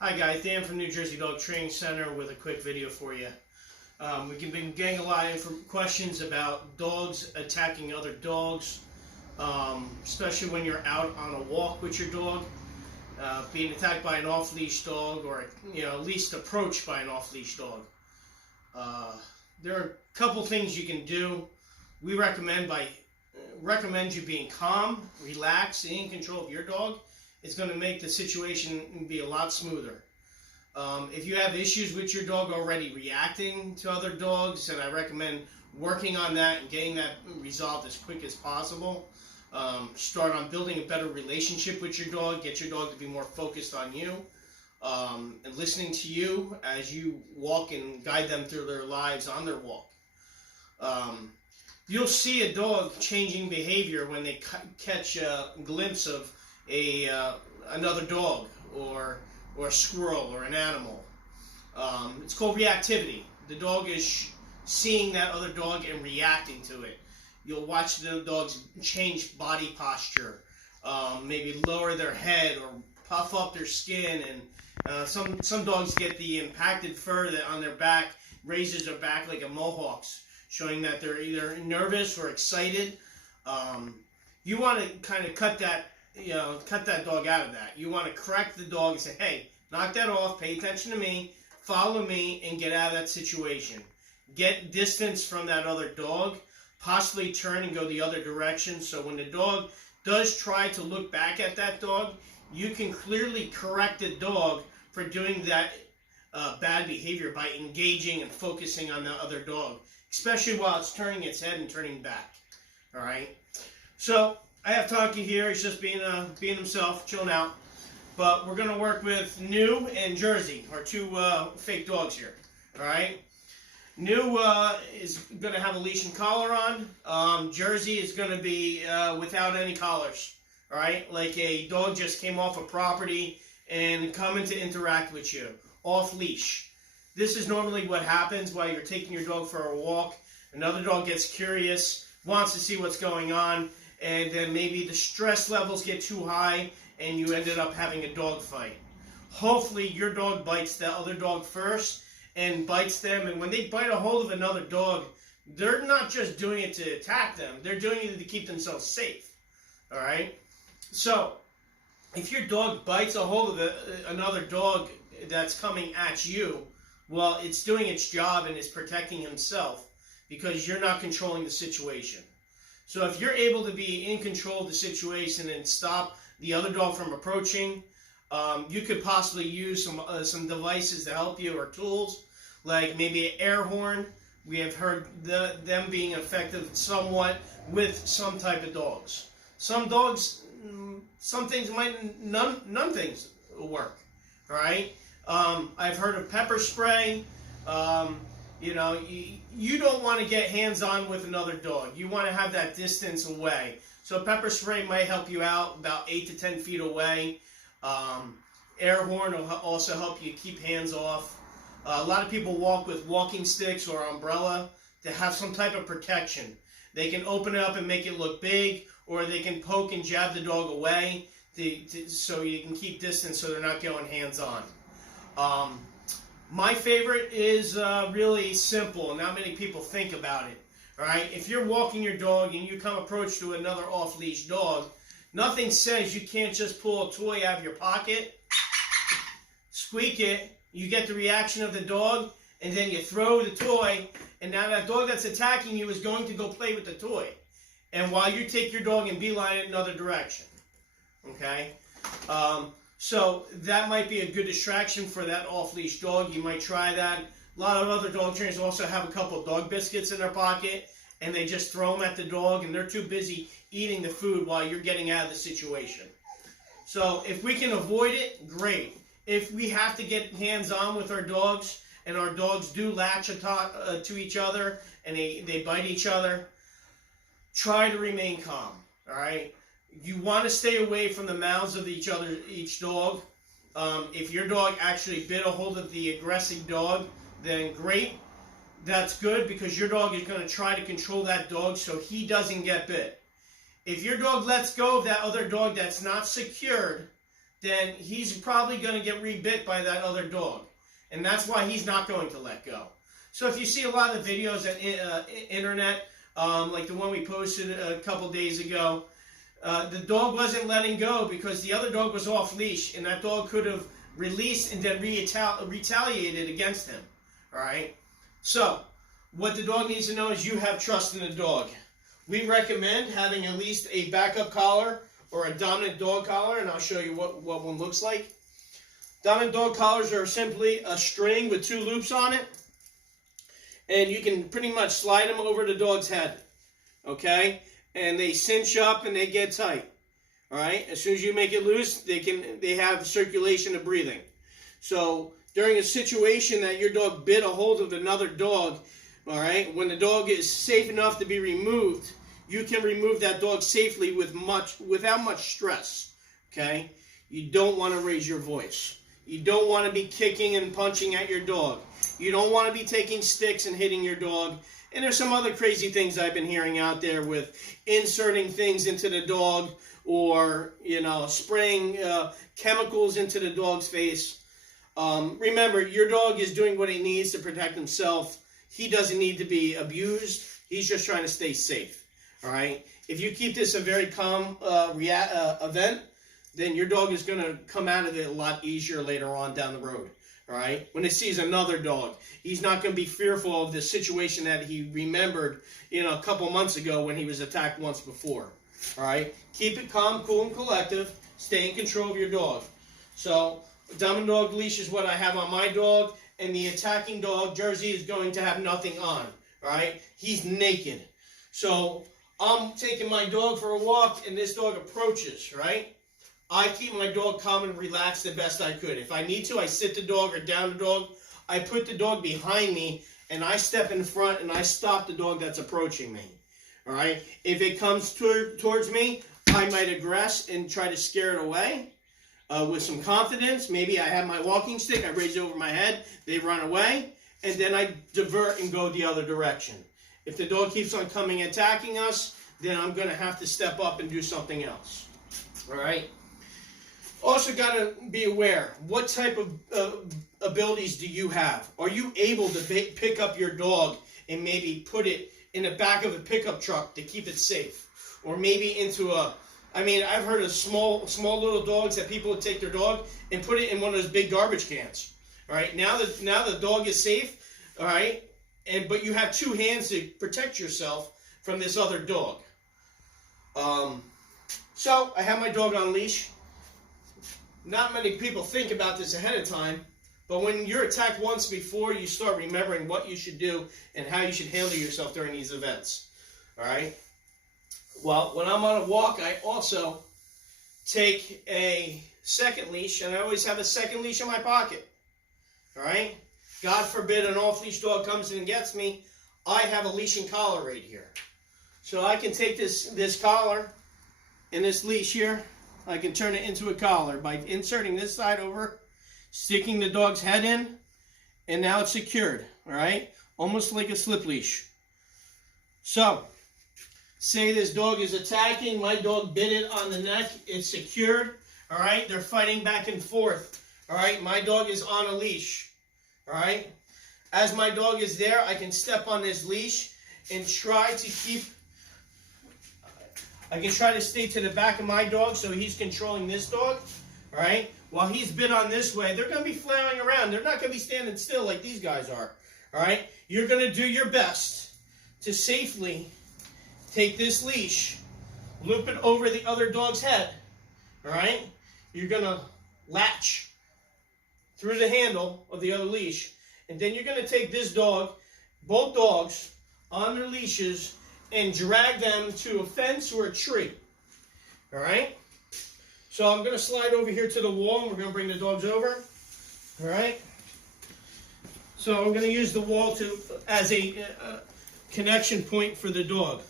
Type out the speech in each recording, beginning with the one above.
Hi guys, Dan from New Jersey Dog Training Center with a quick video for you. We've been getting a lot of questions about dogs attacking other dogs, especially when you're out on a walk with your dog, being attacked by an off-leash dog, or at least approached by an off-leash dog. There are a couple things you can do. We recommend you being calm, relaxed, and in control of your dog. It's going to make the situation be a lot smoother. If you have issues with your dog already reacting to other dogs, then I recommend working on that and getting that resolved as quick as possible. Start on building a better relationship with your dog. Get your dog to be more focused on you and listening to you as you walk and guide them through their lives on their walk. You'll see a dog changing behavior when they catch a glimpse of another dog or a squirrel or an animal. It's called reactivity. The dog is seeing that other dog and reacting to it. You'll watch the dogs change body posture, maybe lower their head or puff up their skin, and some dogs get the impacted fur that on their back raises their back like a mohawk's, showing that they're either nervous or excited. You want to kind of cut that dog out of that. You want to correct the dog and say, hey, knock that off, pay attention to me, follow me, and get out of that situation. Get distance from that other dog, possibly turn and go the other direction, so when the dog does try to look back at that dog, you can clearly correct the dog for doing that bad behavior by engaging and focusing on the other dog, especially while it's turning its head and turning back. All right? So I have Tonky here. He's just being himself, chilling out. But we're going to work with New and Jersey, our two fake dogs here. All right? New is going to have a leash and collar on. Jersey is going to be without any collars. All right? Like a dog just came off a property and coming to interact with you. Off leash. This is normally what happens while you're taking your dog for a walk. Another dog gets curious, wants to see what's going on, and then maybe the stress levels get too high and you ended up having a dog fight. Hopefully your dog bites the other dog first and bites them, and when they bite a hold of another dog, they're not just doing it to attack them, they're doing it to keep themselves safe. All right? So if your dog bites a hold of another dog that's coming at you, well, it's doing its job and it's protecting himself because you're not controlling the situation. So if you're able to be in control of the situation and stop the other dog from approaching, you could possibly use some devices to help you, or tools, like maybe an air horn. We have heard them being effective somewhat with some type of dogs. Some dogs, some things might, none things work, all right? I've heard of pepper spray. You don't want to get hands-on with another dog. You want to have that distance away. So pepper spray might help you out about 8 to 10 feet away. Air horn will also help you keep hands off. A lot of people walk with walking sticks or umbrella to have some type of protection. They can open it up and make it look big, or they can poke and jab the dog away so you can keep distance so they're not going hands-on. My favorite is really simple, and not many people think about it. All right, if you're walking your dog and you come approach to another off-leash dog, nothing says you can't just pull a toy out of your pocket, squeak it, you get the reaction of the dog, and then you throw the toy, and now that dog that's attacking you is going to go play with the toy. And while you take your dog and beeline it another direction. Okay? So that might be a good distraction for that off-leash dog. You might try that. A lot of other dog trainers also have a couple of dog biscuits in their pocket, and they just throw them at the dog, and they're too busy eating the food while you're getting out of the situation. So if we can avoid it, great. If we have to get hands-on with our dogs, and our dogs do latch to each other, and they bite each other, try to remain calm, all right? You want to stay away from the mouths of each dog. If your dog actually bit a hold of the aggressive dog, then great. That's good, because your dog is going to try to control that dog so he doesn't get bit. If your dog lets go of that other dog that's not secured, then he's probably going to get rebit by that other dog. And that's why he's not going to let go. So if you see a lot of videos on internet, like the one we posted a couple days ago, the dog wasn't letting go because the other dog was off leash, and that dog could have released and then retaliated against him. All right? So what the dog needs to know is you have trust in the dog. We recommend having at least a backup collar or a dominant dog collar, and I'll show you what one looks like. Dominant dog collars are simply a string with 2 loops on it, and you can pretty much slide them over the dog's head, okay? And they cinch up and they get tight, all right? As soon as you make it loose, they have circulation of breathing. So during a situation that your dog bit a hold of another dog, all right, when the dog is safe enough to be removed, you can remove that dog safely without much stress, okay? You don't want to raise your voice. You don't want to be kicking and punching at your dog. You don't want to be taking sticks and hitting your dog. And there's some other crazy things I've been hearing out there with inserting things into the dog or, spraying chemicals into the dog's face. Remember, your dog is doing what he needs to protect himself. He doesn't need to be abused. He's just trying to stay safe. All right? If you keep this a very calm event, then your dog is going to come out of it a lot easier later on down the road. All right? When it sees another dog, he's not going to be fearful of the situation that he remembered, a couple months ago when he was attacked once before. All right? Keep it calm, cool, and collective. Stay in control of your dog. So, dominant dog leash is what I have on my dog, and the attacking dog, Jersey, is going to have nothing on. All right? He's naked. So, I'm taking my dog for a walk, and this dog approaches, right? I keep my dog calm and relaxed the best I could. If I need to, I sit the dog or down the dog. I put the dog behind me, and I step in front, and I stop the dog that's approaching me. All right? If it comes towards me, I might aggress and try to scare it away with some confidence. Maybe I have my walking stick. I raise it over my head. They run away, and then I divert and go the other direction. If the dog keeps on coming attacking us, then I'm going to have to step up and do something else. All right? Also got to be aware, what type of abilities do you have? Are you able to pick up your dog and maybe put it in the back of a pickup truck to keep it safe? Or maybe into I've heard of small little dogs that people would take their dog and put it in one of those big garbage cans. All right, now the dog is safe, all right, but you have 2 hands to protect yourself from this other dog. So I have my dog on leash. Not many people think about this ahead of time, but when you're attacked once before, you start remembering what you should do and how you should handle yourself during these events. All right? Well, when I'm on a walk, I also take a second leash, and I always have a second leash in my pocket. All right? God forbid an off-leash dog comes in and gets me, I have a leash and collar right here. So I can take this collar and this leash here, I can turn it into a collar by inserting this side over, sticking the dog's head in, and now it's secured, all right? Almost like a slip leash. So, say this dog is attacking, my dog bit it on the neck, it's secured, all right? They're fighting back and forth, all right? My dog is on a leash, all right? As my dog is there, I can step on this leash and try to stay to the back of my dog so he's controlling this dog, all right? While he's bit on this way, they're going to be flailing around. They're not going to be standing still like these guys are, all right? You're going to do your best to safely take this leash, loop it over the other dog's head, all right? You're going to latch through the handle of the other leash, and then you're going to take this dog, both dogs, on their leashes, and drag them to a fence or a tree. All right? So I'm going to slide over here to the wall, and we're going to bring the dogs over. All right? So I'm going to use the wall as a connection point for the dog.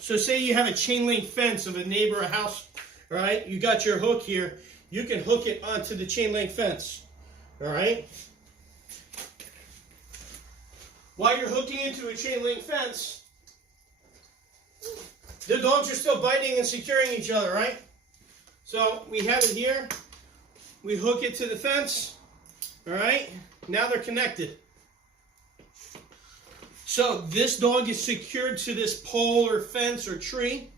So say you have a chain link fence of a neighbor or house, all right? You got your hook here. You can hook it onto the chain link fence. All right? While you're hooking into a chain link fence, the dogs are still biting and securing each other, right? So we have it here. we hook it to the fence. All right, now they're connected. So this dog is secured to this pole or fence or tree.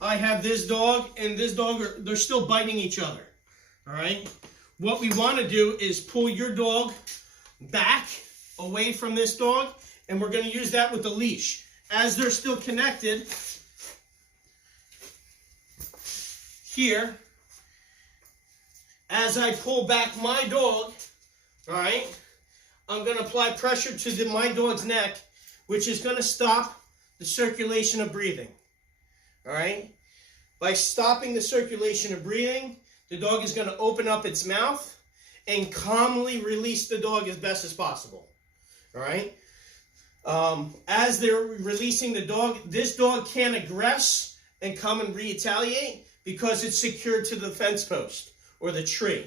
I have this dog and this dog, they're still biting each other. All right, what we want to do is pull your dog back away from this dog, and we're going to use that with the leash. As they're still connected, here, as I pull back my dog, all right, I'm going to apply pressure to my dog's neck, which is going to stop the circulation of breathing. All right? By stopping the circulation of breathing, the dog is going to open up its mouth and calmly release the dog as best as possible. All right? As they're releasing the dog, this dog can't aggress and come and retaliate because it's secured to the fence post or the tree.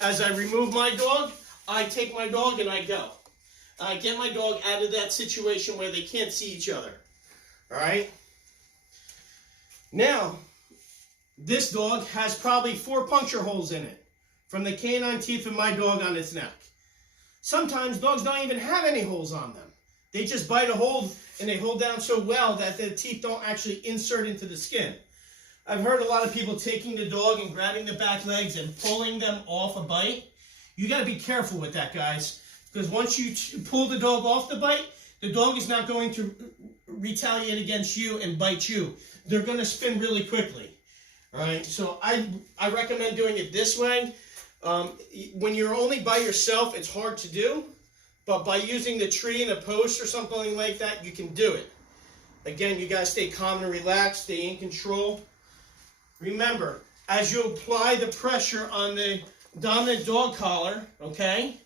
As I remove my dog, I take my dog and I go. I get my dog out of that situation where they can't see each other. All right? Now, this dog has probably 4 puncture holes in it from the canine teeth of my dog on its neck. Sometimes dogs don't even have any holes on them. They just bite a hold and they hold down so well that the teeth don't actually insert into the skin. I've heard a lot of people taking the dog and grabbing the back legs and pulling them off a bite. You got to be careful with that, guys, because once you pull the dog off the bite, the dog is not going to retaliate against you and bite you. They're going to spin really quickly. All right, so I recommend doing it this way. When you're only by yourself, it's hard to do, but by using the tree and a post or something like that, you can do it. Again, you guys stay calm and relaxed, stay in control. Remember, as you apply the pressure on the dominant dog collar, okay,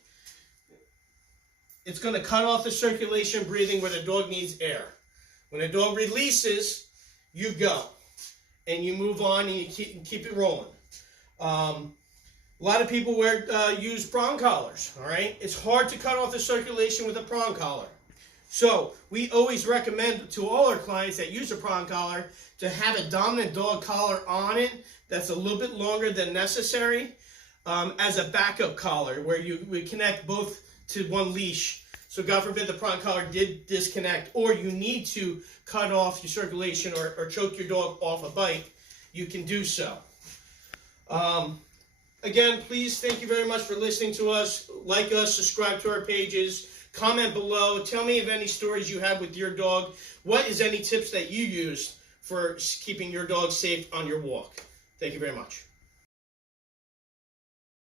it's going to cut off the circulation breathing where the dog needs air. When the dog releases, you go. And you move on and you keep it rolling. A lot of people use prong collars, all right? It's hard to cut off the circulation with a prong collar. So we always recommend to all our clients that use a prong collar to have a dominant dog collar on it that's a little bit longer than necessary as a backup collar where we connect both to one leash. So God forbid the prong collar did disconnect or you need to cut off your circulation or choke your dog off a bite, you can do so. Again, please, thank you very much for listening to us. Like us, subscribe to our pages, comment below. Tell me of any stories you have with your dog. What is any tips that you used for keeping your dog safe on your walk? Thank you very much.